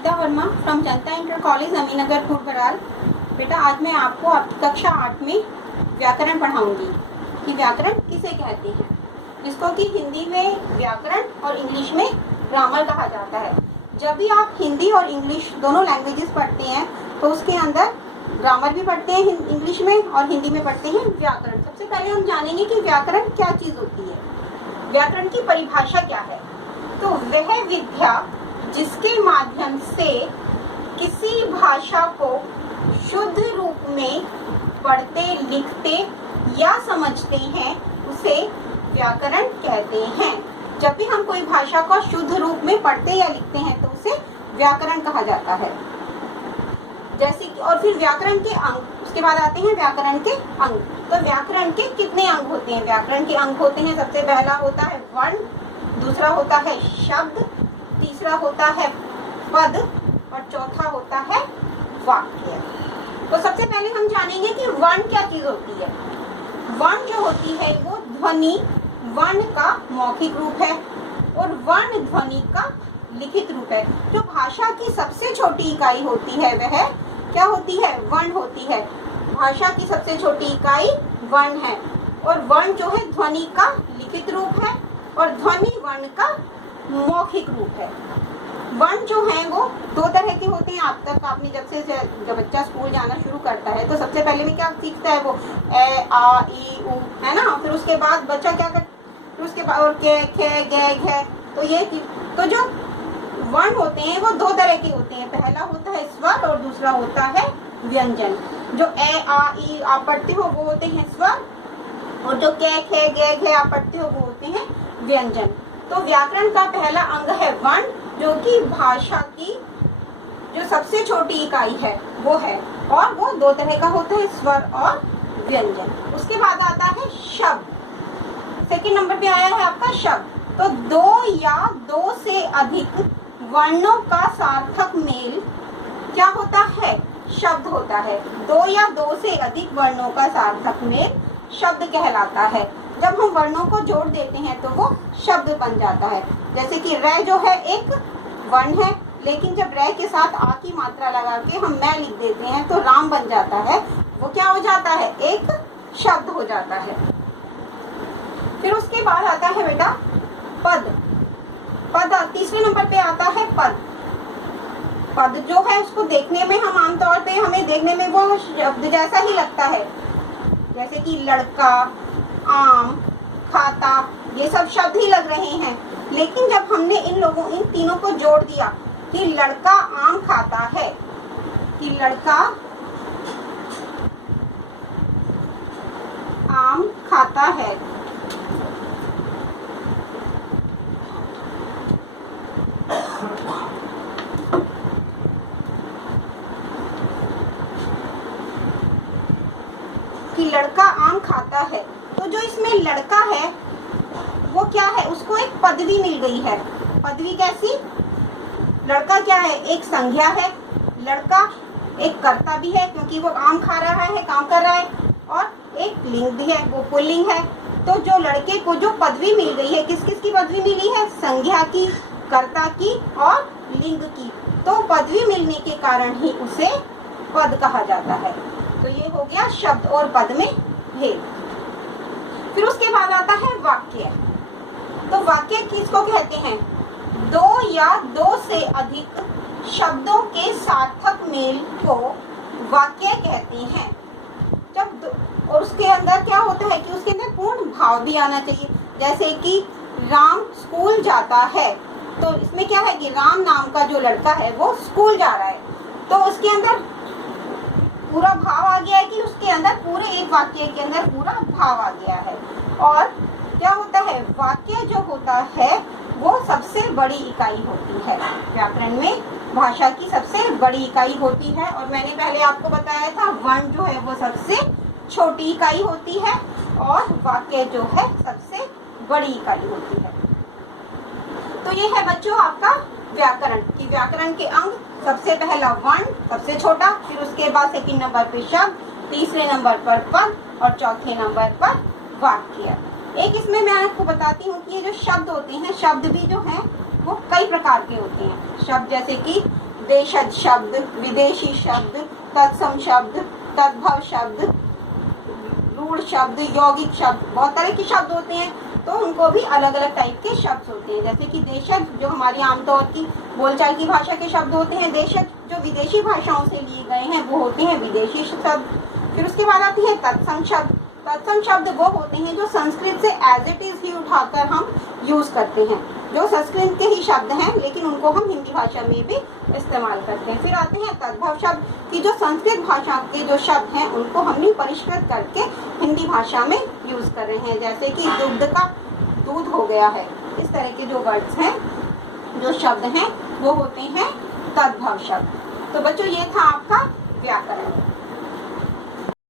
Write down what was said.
Gita Verma from Janata inter college Aminagar फूलबराल। बेटा आज मैं आपको आपकी कक्षा 8 में व्याकरण पढ़ाऊंगी कि व्याकरण किसे कहते हैं, जिसको कि हिंदी में व्याकरण और इंग्लिश में ग्रामर कहा जाता है। जब भी आप हिंदी और इंग्लिश दोनों लैंग्वेजेस पढ़ते हैं तो उसके अंदर ग्रामर भी पढ़ते हैं इंग्लिश में और हिंदी में पढ़ते हैं व्याकरण। सबसे पहले हम जानेंगे कि व्याकरण क्या चीज़ होती है, व्याकरण की परिभाषा क्या है। तो वह विद्या जिसके माध्यम से किसी भाषा को शुद्ध रूप में पढ़ते लिखते या समझते हैं उसे व्याकरण कहते हैं। जब भी हम कोई भाषा को शुद्ध रूप में पढ़ते या लिखते हैं तो उसे व्याकरण कहा जाता है। जैसे कि और फिर व्याकरण के अंग, उसके बाद आते हैं व्याकरण के अंग। तो व्याकरण के कितने अंग होते हैं? व्याकरण के अंग होते हैं, सबसे पहला होता है वर्ण, दूसरा होता है शब्द, तीसरा होता है पद और चौथा होता है वाक्य। तो सबसे पहले हम जानेंगे कि वर्ण क्या चीज होती है। वर्ण जो होती है वो ध्वनि वर्ण का मौखिक रूप है और वर्ण ध्वनि का लिखित रूप है। जो भाषा की सबसे छोटी इकाई होती है वह क्या होती है? वर्ण होती है। भाषा की सबसे छोटी इकाई वर्ण है और वर्ण जो है ध्वनि का लिखित रूप है और ध्वनि वर्ण का मौखिक रूप है। वर्ण जो है वो दो तरह के होते हैं। आप तक आपने जब बच्चा स्कूल जाना शुरू करता है तो सबसे पहले में क्या सीखता है? वो ए आ ई उ, है ना। फिर उसके बाद बच्चा क्या करता है? उसके बाद और के खे गे घे। तो ये तो जो वर्ण होते हैं वो दो तरह के होते हैं। पहला होता है स्वर और दूसरा होता है व्यंजन। जो ए आ ई आप पढ़ते हो वो होते हैं स्वर और जो के खे गे घे आप पढ़ते हो वो होते हैं व्यंजन। तो व्याकरण का पहला अंग है वर्ण, जो कि भाषा की जो सबसे छोटी इकाई है वो है और वो दो तरह का होता है, स्वर और व्यंजन। उसके बाद आता है शब्द। सेकंड नंबर पे आया है आपका शब्द। तो दो या दो से अधिक वर्णों का सार्थक मेल क्या होता है? शब्द होता है। दो या दो से अधिक वर्णों का सार्थक मेल शब्द कहलाता है। जब हम वर्णों को जोड़ देते हैं तो वो शब्द बन जाता है। जैसे कि र जो है एक वर्ण है, लेकिन जब र के साथ आ की मात्रा लगा के हम मैं लिख देते हैं तो राम बन जाता है। वो क्या हो जाता है? एक शब्द हो जाता है। फिर उसके बाद आता है बेटा पद। पद तीसरे नंबर पे आता है पद। पद जो है उसको देखने में हम आमतौर पे हमें देखने में वो शब्द जैसा ही लगता है, जैसे कि लड़का, आम, खाता, ये सब शब्द ही लग रहे हैं। लेकिन जब हमने इन तीनों को जोड़ दिया कि लड़का आम खाता है, कि लड़का आम खाता है, कि लड़का आम खाता है, तो जो इसमें लड़का है वो क्या है? उसको एक पदवी मिल गई है। पदवी कैसी? लड़का क्या है? एक संज्ञा है। लड़का एक कर्ता भी है क्योंकि वो आम खा रहा है, काम कर रहा है, और एक लिंग भी है, वो पुल्लिंग है। तो जो लड़के को जो पदवी मिल गई है, किस किस की पदवी मिली है? संज्ञा की, कर्ता की और लिंग की। तो पदवी मिलने के कारण ही उसे पद कहा जाता है। तो ये हो गया शब्द और पद में भेद। फिर उसके बाद आता है वाक्य। तो वाक्य किसको कहते हैं? दो या दो से अधिक शब्दों के सार्थक मेल को वाक्य कहते हैं। और उसके अंदर क्या होता है कि उसके अंदर पूर्ण भाव भी आना चाहिए। जैसे कि राम स्कूल जाता है, तो इसमें क्या है कि राम नाम का जो लड़का है वो स्कूल जा रहा है, तो उसके अंदर पूरा भाव आ गया है कि उसके अंदर पूरे एक वाक्य के अंदर पूरा भाव आ गया है। और क्या होता है? वाक्य जो होता है वो सबसे बड़ी इकाई होती है। व्याकरण में भाषा की सबसे बड़ी इकाई होती है। और मैंने पहले आपको बताया था वर्ण जो है वो सबसे छोटी इकाई होती है और वाक्य जो है सबसे बड़ी इकाई होती है। तो ये है बच्चों आपका व्याकरण। कि व्याकरण के अंग सबसे पहला वर्ण सबसे छोटा, फिर उसके बाद सेकंड नंबर पे शब्द, तीसरे नंबर पर पद और चौथे नंबर पर वाक्य। एक इसमें मैं आपको बताती हूँ कि ये जो शब्द होते हैं, शब्द भी जो हैं वो कई प्रकार के होते हैं। शब्द जैसे कि देशज शब्द, विदेशी शब्द, तत्सम शब्द, तद्भव शब्द, रूढ़ शब्द, यौगिक शब्द, बहुत तरह के शब्द होते हैं। तो उनको भी अलग अलग टाइप के शब्द होते हैं। जैसे कि देशज जो हमारी आमतौर की बोलचाल की भाषा के शब्द होते हैं, देशज जो विदेशी भाषाओं से लिए गए हैं वो होते हैं विदेशी शब्द। फिर उसके बाद आती है तत्सम शब्द। तत्सम शब्द वो होते हैं जो संस्कृत से एज इट इज ही उठाकर हम यूज करते हैं, जो संस्कृत के ही शब्द हैं लेकिन उनको हम हिंदी भाषा में भी इस्तेमाल करते हैं। फिर आते हैं तद्भव शब्द कि जो संस्कृत भाषा के जो शब्द हैं उनको हमने परिष्कृत करके हिंदी भाषा में यूज कर रहे हैं। जैसे कि दुग्ध का दूध हो गया है। इस तरह के जो वर्ड्स हैं, जो शब्द हैं वो होते हैं तद्भव शब्द। तो बच्चों ये था आपका व्याकरण।